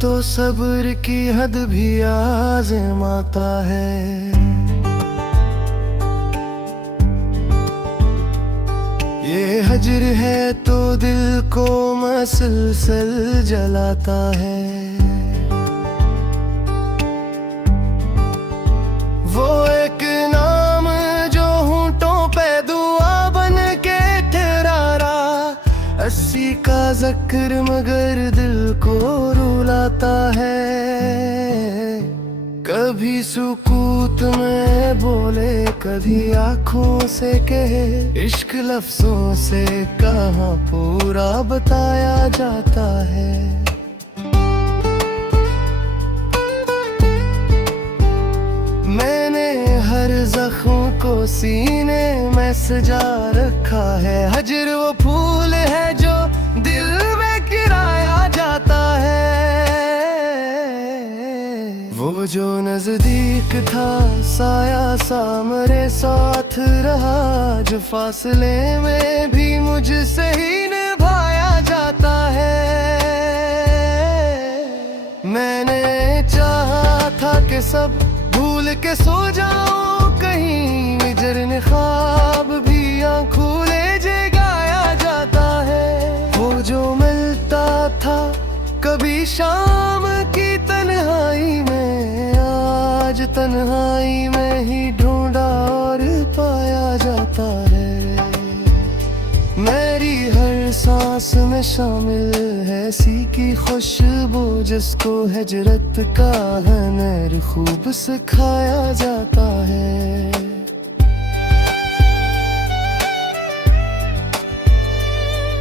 तो सब्र की हद भी आज़माता है। ये हजर है तो दिल को मसलसल जलाता है। वो एक नाम जो होंठों पे दुआ बन के ठहरा, 80 का ज़िक्र मगर दिल को रुलाता है। कभी सुकूत में बोले, कभी आँखों से कहे, इश्क लफ्ज़ों से कहाँ पूरा बताया जाता है। मैंने हर जख्म को सीने में सजा रखा है। हजर वो फूल है जो दिल में गिराया जाता है। वो जो नजदीक था साया सा मेरे साथ रहा, जो फासले में भी मुझसे ही निभाया जाता है। मैंने चाहा था कि सब भूल के सो जाऊं कहीं, विजरन ख्वाब भी आँखों ले जगाया जाता है। वो जो मिलता था कभी शाम की तन्हाई में, आज तन्हाई में ही ढूंढा और पाया जाता है। मेरी हर सांस में शामिल है सी की खुशबू, जिसको हिजरत का हुनर खूब सिखाया जाता है।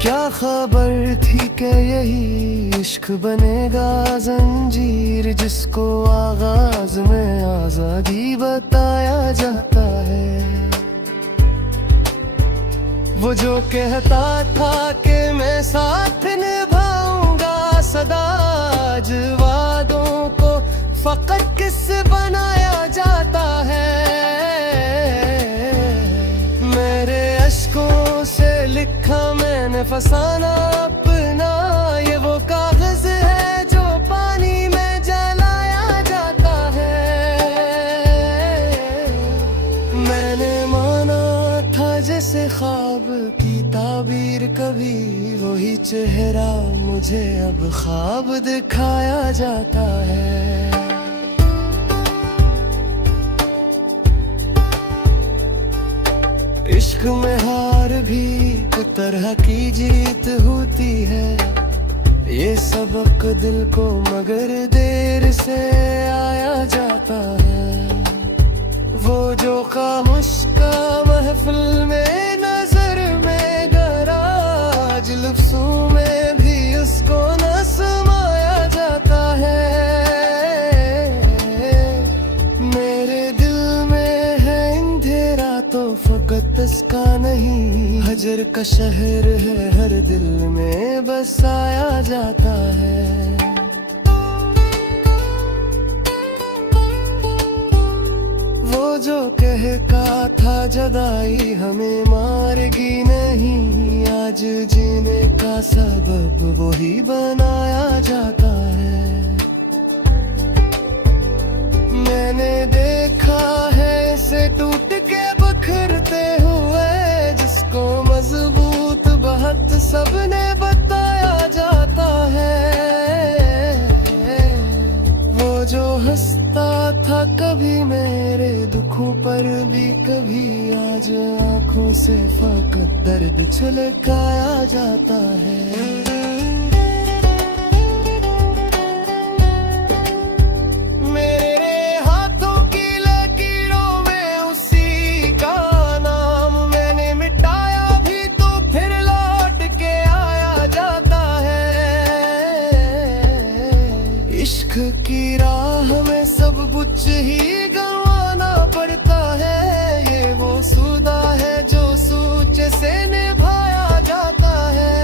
क्या खबर थी कि यही इश्क बनेगा जंजीर, जिसको आगाज में आजादी बताया जाता है। वो जो कहता था कि मैं साथ निभाऊंगा सदा, आज वादों को फकत किससे बनाया जाता है। मेरे अश्कों से लिखा मैंने फसाना अपना, ये वो कागज है जो पानी में जलाया जाता है। मैंने माना था जैसे ख्वाब की ताबीर कभी, वही चेहरा मुझे अब ख्वाब दिखाया जाता है। इश्क में हार भी एक तरह की जीत होती है, ये सबक दिल को मगर देर से आया जाता है। वो जो खामोश का महफिल में नजर में गराज, लफ्ज़ों में भी उसको न समाया जाता है। मेरे दिल में है अंधेरा तो फकत इसका नहीं, हजर का शहर है हर दिल में बसाया जाता है। वो जो कह का था जदाई हमें मारेगी नहीं, आज जीने का सबब वही बनाया जाता है। मैंने देखा है इसे टूट के बिखरते हुए, जिसको मजबूत बहुत सबने बताया जाता है। वो जो हंसता था कभी मेरे दुखों पर भी कभी, आज आंखों से फकत दर्द छलकाया जाता है। इश्क की राह में सब कुछ ही गंवाना पड़ता है, ये वो सूदा है जो सूचे से निभाया जाता है।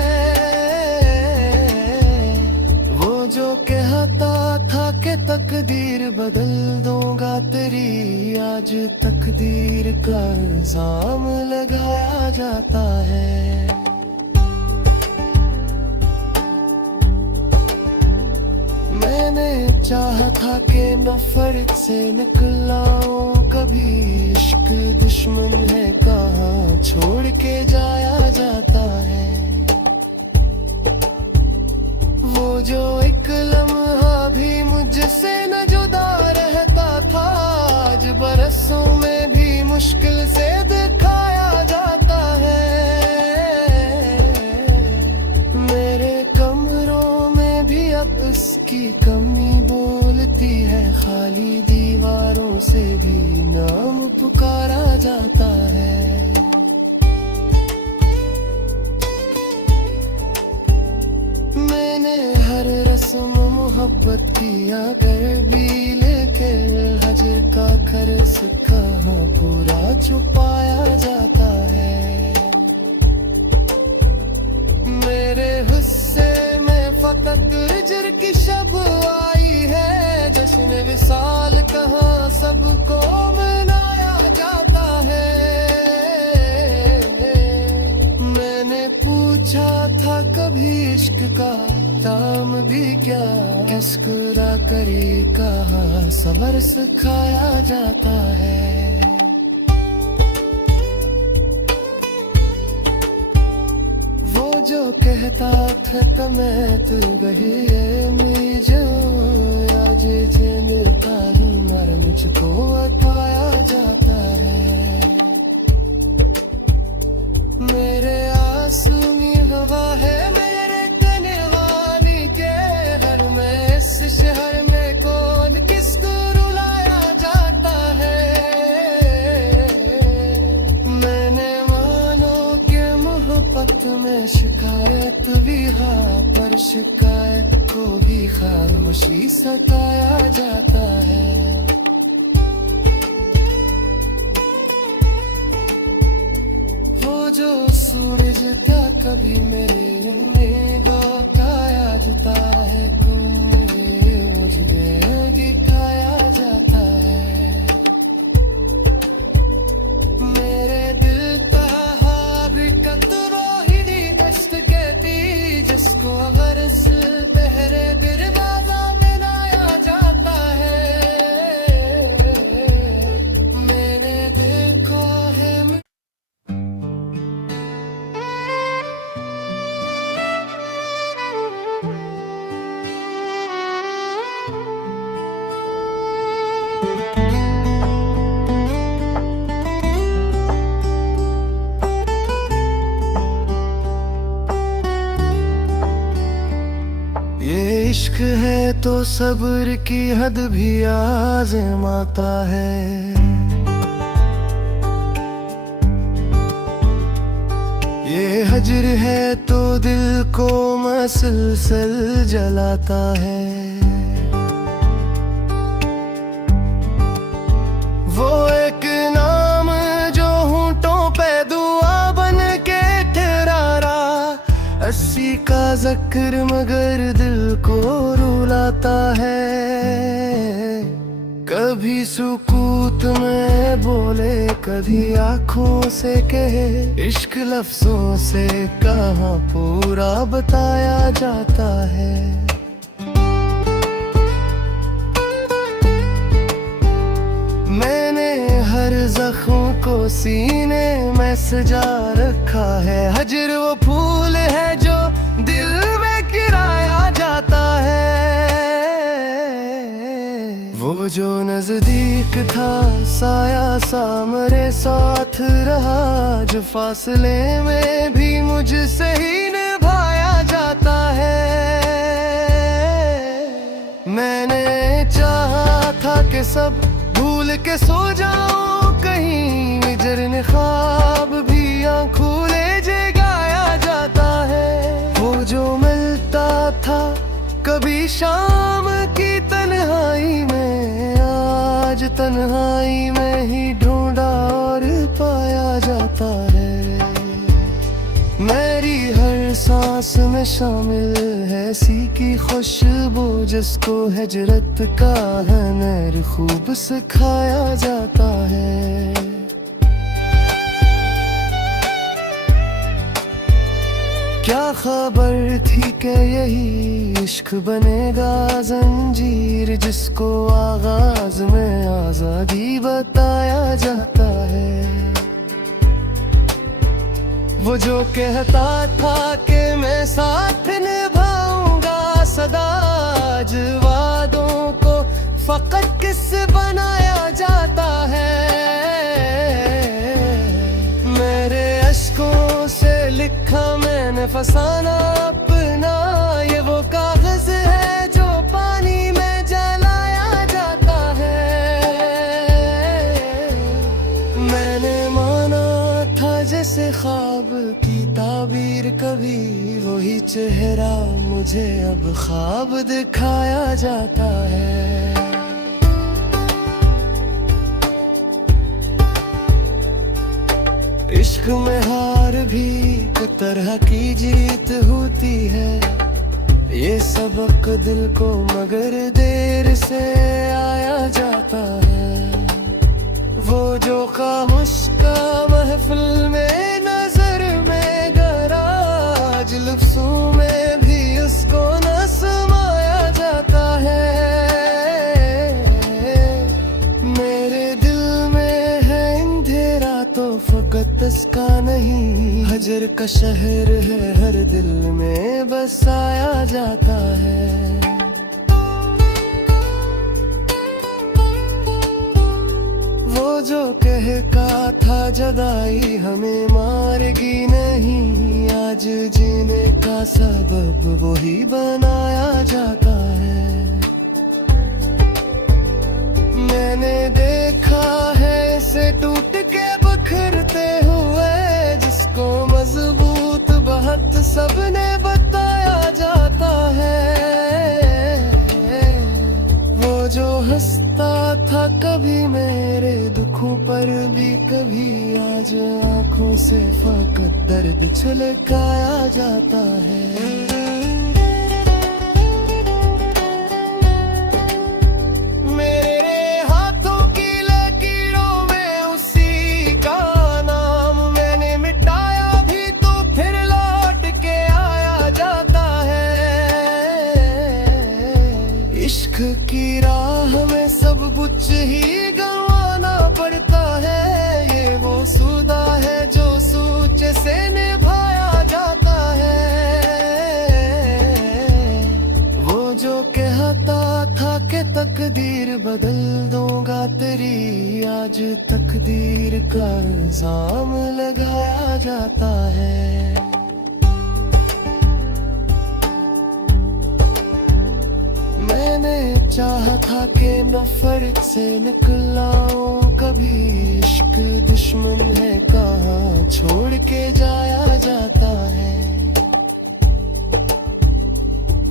वो जो कहता था कि तकदीर बदल दूंगा तेरी, आज तकदीर का इल्जाम लगाया जाता है। मैं चाहा था कि नफरत से निकलाऊं कभी, इश्क दुश्मन है कहाँ छोड़ के जाया जाता है। वो जो एक लम्हा भी मुझसे न जुदा रहता था, आज बरसों में भी मुश्किल से दिखाया जाता है। मेरे कमरों में भी अब उसकी कमी बोलती है, खाली दीवारों से भी नाम पुकारा जाता है। मैंने हर रस्म मोहब्बत किया कर भी, लेकिन हजर का खर्च कहाँ पूरा छुपाया जाता है। मेरे हिस्से में फकत हिज्र की शब आई है, जश्न विसाल कहाँ सबको मनाया जाता है। मैंने पूछा था कभी इश्क का दाम भी क्या, मुस्कुरा करे कहाँ सबर सिखाया जाता है। वो जो कहता था कि मैं तू गही मुझे आज जनता मर मुझको पाया जाता है। मेरे आंसू में हवा है मेरे कनवानी के, हर में इस शहर में कौन किसको रुलाया जाता है। मैंने मानो कि मोहब्बत में शिकायत भी हाँ, पर शिकायत को भी खामोशी सताया जाता है। वो जो सूरज त्या कभी मेरे में बकाया जाता है, मेरे मुझे दिखाया जाता है। मेरे दिल का हावी कतरो ही दी इश्क कहती, जिसको अगर से बहरे दरवाजा बनाया जाता है। मैंने देखा है ये इश्क है तो सब्र की हद भी आज़माता है। ये हजर है तो दिल को मसलसल जलाता है। वो एक नाम जो होंठों पे दुआ बन के ठहरा, 80 का जिक्र मगर दिल को रुलाता है। कभी सुकूत में बोले कभी आंखों से कहे, इश्क लफ्जों से कहाँ पूरा बताया जाता है। मैंने हर जख्म को सीने में सजा रखा है, हजर वो फूल है जो दिल में गिराया जाता है। वो जो नजदीक था साया सा मेरे साथ रहा, जो फासले में भी मुझसे ही निभाया जाता है। मैंने चाहा था कि सब भूल के सो जाऊं कहीं, हिजर ख्वाब भी आँखों ले जगाया जाता है। वो जो मिलता था कभी शाम की तन्हाई में, आज तन्हाई में ही ढूंढा और पाया जाता है। मेरी हर सांस में शामिल है सी की खुशबू, जिसको हिजरत का हुनर खूब सिखाया जाता है। क्या खबर थी कि यही इश्क बनेगा जंजीर, जिसको आगाज में आजादी बताया जाता है। वो जो कहता था कि मैं साथ निभाऊंगा सदा, आज वादों को फकत किससे बनाया जाता है। मेरे अश्कों से लिखा मैंने फसाना अपना, ये वो कागज है जो पानी में जलाया जाता है। मैंने माना था जैसे ख्वाब की ताबीर कभी, वही चेहरा मुझे अब ख्वाब दिखाया जाता है। इश्क में हार भी एक तरह की जीत होती है, ये सबक दिल को मगर देर से आया जाता है। वो जो खामोश का महफिल में नजर में गराज, लफ्ज़ों में भी उसको न समाया जाता है। मेरे दिल में है अंधेरा तो फकत इसका नहीं, हजर का शहर है हर दिल में बसाया जाता है। वो जो कह का था जदाई हमें मारेगी नहीं, आज जीने का सबब वही बनाया जाता है। मैंने देखा है इसे टूट के बिखरते हुए, जिसको मजबूत बहुत सबने बताया जाता है। वो जो हंसता था कभी मेरे दुखों पर भी कभी, आज आंखों से फकत दर्द छलकाया जाता है। इश्क की राह में सब कुछ ही गंवाना पड़ता है, ये वो सूदा है जो सूच से निभाया जाता है। वो जो कहता था कि तकदीर बदल दूंगा तेरी, आज तकदीर का इल्जाम लगाया जाता है। मैंने चाहा था कि नफरत से निकलाऊं कभी, इश्क दुश्मन है कहाँ छोड़ के जाया जाता है।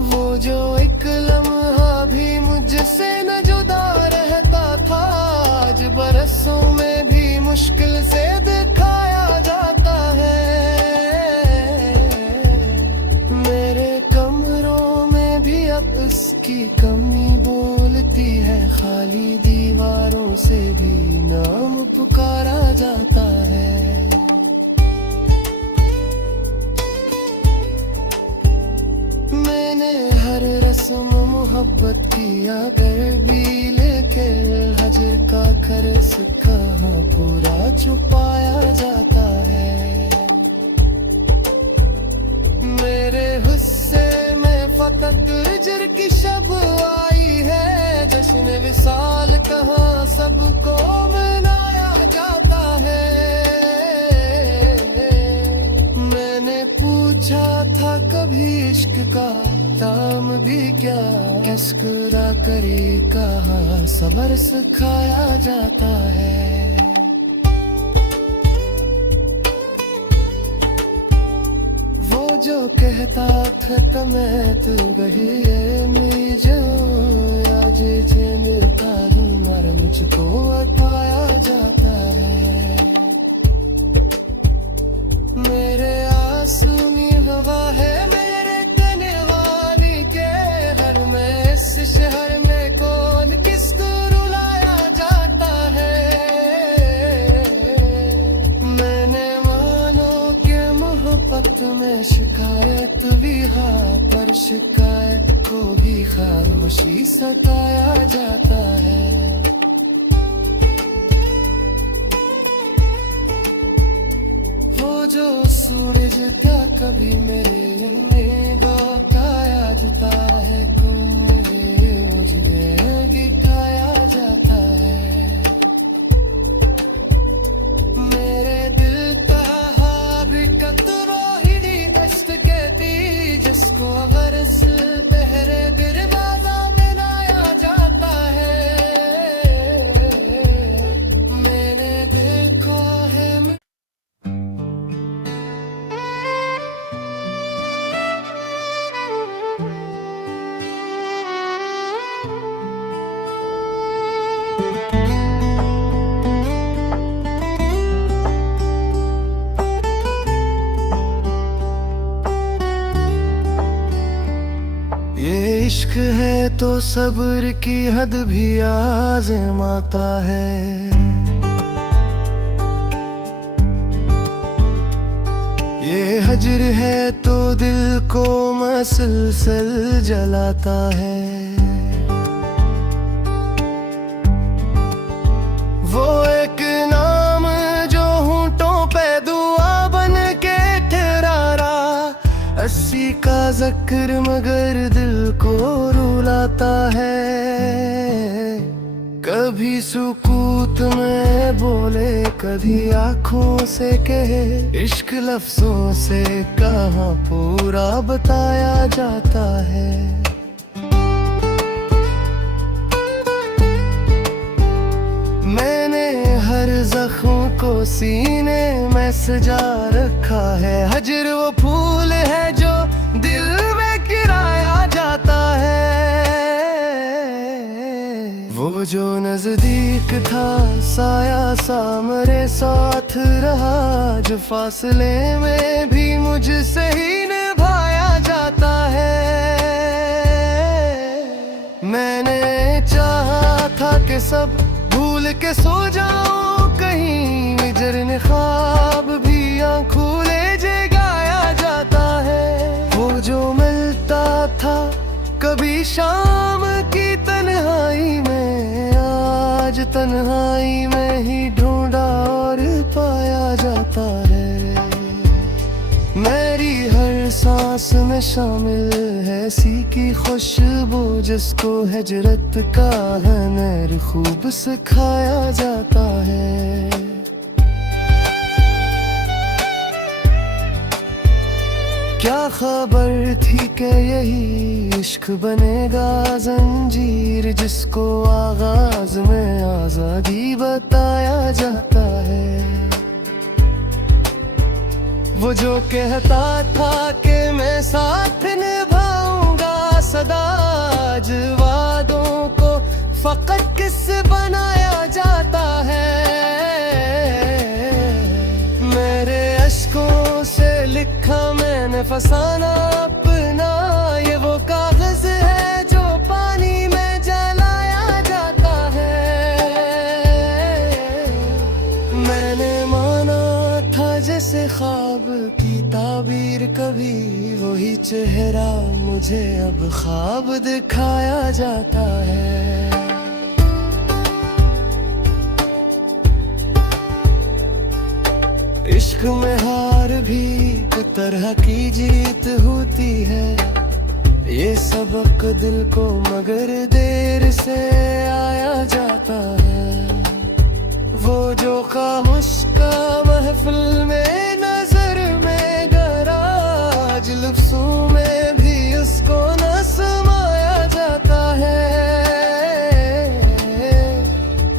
वो जो एक लम्हा भी मुझसे न जुदा रहता था, आज बरसों में भी मुश्किल से दिखाया जाता है। मेरे कमरों में भी अब उसकी कमी बोलती है, खाली दीवारों से भी नाम पुकारा जाता है। मैंने हर रस्म मोहब्बत की अगर भी, लेकिन हजर का खर्च कहाँ पूरा छुपाया जाता है। मेरे गुस्से में फकत हिजर की शब आई है, जश्न विसाल कहाँ सबको मनाया जाता है। मैंने पूछा था कभी इश्क का दाम भी क्या, मुस्कुरा करे कहाँ सबर सिखाया जाता है। जो कहता था कि मैं तो गही मुझे, आज मिलता हूँ मर मुझको अटाया जाता है। मेरे आंसू हवा है मेरे तने वाली के, हर में इस शहर में कौन किसको रुलाया जाता है। मैंने मानो कि मोहब्बत शिकायत में शिकायत भी हाँ, पर शिकायत को भी खामोशी सताया जाता है। वो जो सूरज था कभी मेरे में बकाया जाता है, मेरे मुझे गिटाया जाता है। मेरे दिल का हाबिकत रोहिणी अष्ट कहती, जिसको बरस तहरे गिरबाजा बनाया जाता है। मैंने देखा है ये इश्क है तो सब्र की हद भी आज़माता है। ये हजर है तो दिल को मसलसल जलाता है। वो एक नाम जो होंठों पे दुआ बन के ठहरा, 80 का ज़िक्र मगर दिल को रुलाता है। कभी सुकूत में बोले कभी आँखों से कहे, इश्क लफ्ज़ों से कहाँ पूरा बताया जाता है। मैंने हर जख्म को सीने में सजा रखा है। हजर वो फूल है जो दिल में गिराया जाता है। वो जो नजदीक था साया सा मेरे साथ रहा, जो फासले में भी मुझसे ही निभाया जाता है। मैंने चाहा था कि सब भूल के सो जाऊं कहीं, विजरने ख्वाब भी आँखों ले जगाया जाता है। वो जो मिलता था कभी शाम की तन्हाई में, आज तन्हाई में ही ढूंढा और पाया जाता है। मेरी हर सांस में शामिल है ऐसी की खुशबू, जिसको हिजरत का हुनर खूब सिखाया जाता है। क्या खबर थी कि यही इश्क बनेगा जंजीर, जिसको आगाज में आजादी बताया जाता है। वो जो कहता था कि मैं साथ निभाऊंगा सदा, आज वादों को फकत किस बनाया जाता है। मेरे अश्कों से लिखा मैंने फसाना अपना, ये वो कागज है जो पानी में जलाया जाता है। मैंने माना था जैसे ख्वाब की ताबीर कभी, वही चेहरा मुझे अब ख्वाब दिखाया जाता है। इश्क में हार भी एक तरह की जीत होती है, ये सबक दिल को मगर देर से आया जाता है। वो जो खामोश का महफिल में नजर में गराज, लफ्ज़ों में भी उसको न समाया जाता है।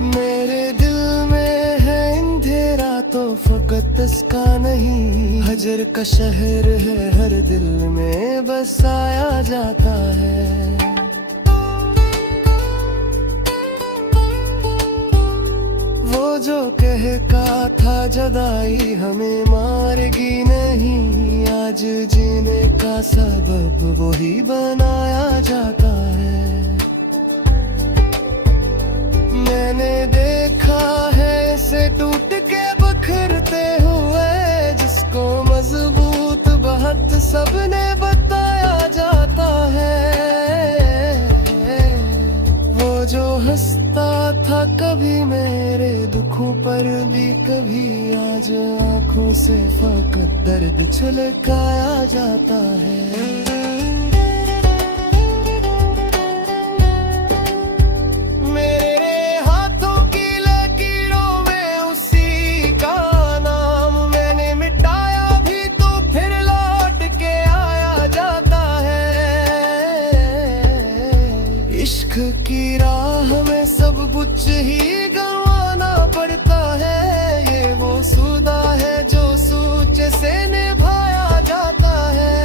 मेरे दिल में है अंधेरा तो फकत इसका नहीं, हजर का शहर है हर दिल में बसाया जाता है। वो जो कहका था जदाई हमें मारेगी नहीं, आज जीने का सबब वही बनाया जाता है। मैंने देखा है इसे टूट के बिखरते हुए, जिसको मजबूत कभी मेरे दुखों पर भी कभी आज आंखों से फकत दर्द छलकाया जाता है। मेरे हाथों की लकीरों में उसी का नाम मैंने मिटाया भी तो फिर लौट के आया जाता है। इश्क की राह में सब कुछ ही गंवाना पड़ता है। ये वो सौदा है जो सोच से निभाया जाता है।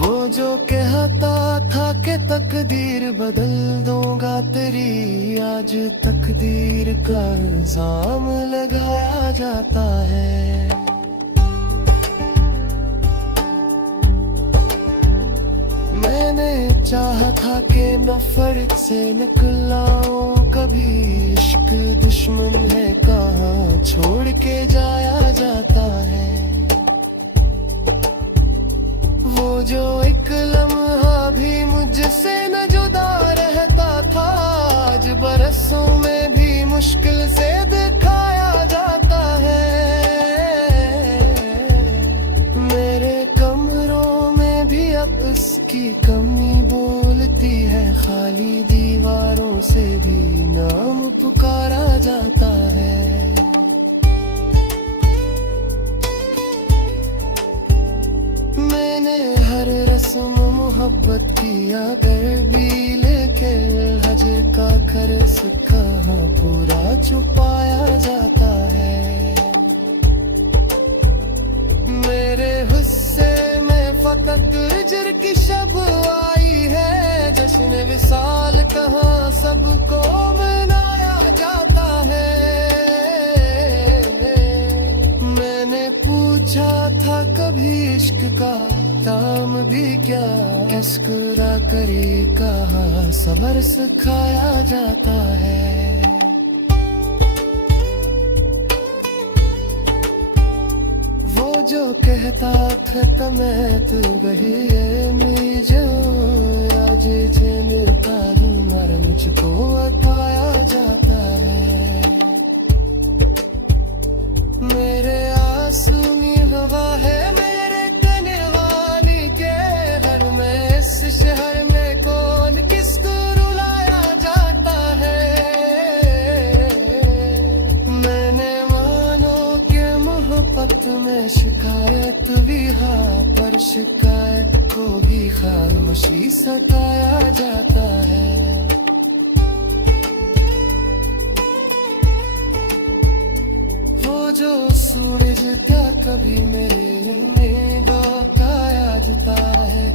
वो जो कहता था कि तकदीर बदल दूंगा तेरी, आज तकदीर का इल्जाम लगाया जाता है। मैंने चाहा था कि नफरत से निकलाऊं कभी, इश्क दुश्मन है कहाँ छोड़ के जाया जाता है। वो जो एक लम्हा भी मुझसे न जुदा रहता था, आज बरसों में भी मुश्किल से दिखाया जाता है। मेरे कमरों में भी अब उसकी कमी बोलती है, खाली दीवारों से भी नाम पुकारा जाता है। मैंने हर रस्म मोहब्बत किया कर भी, लेकिन हजर का खर्च कहाँ पूरा छुपाया जाता है। मेरे हुस्से में फकत हिजर की शब आई है, जश्न विसाल कहाँ सबको मनाया जाता है। मैंने पूछा था कभी इश्क का दाम भी क्या, मुस्कुरा करे कहा सबर सिखाया जाता है। वो जो कहता था मैं तू गही है मुझे, आज मिलता ही मर मुझको बताया जाता है। मेरे आंसू में हवा है मेरे कने वाली के, हर में इस शहर में कौन किसको रुलाया जाता है। मैंने मानो कि मोहब्बत में शिकायत भी हाँ, पर शिकायत को भी खामोशी सताया जाता है। वो जो सूरज क्या कभी मेरे उम्मीदों का याद है।